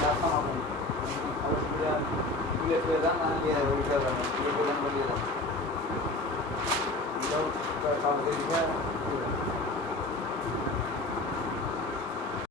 చేస్తాం అప్పుడు two years లేదా మనం లేదు ఇయర్ లేదా బలియదా ఇంట్లో కాలు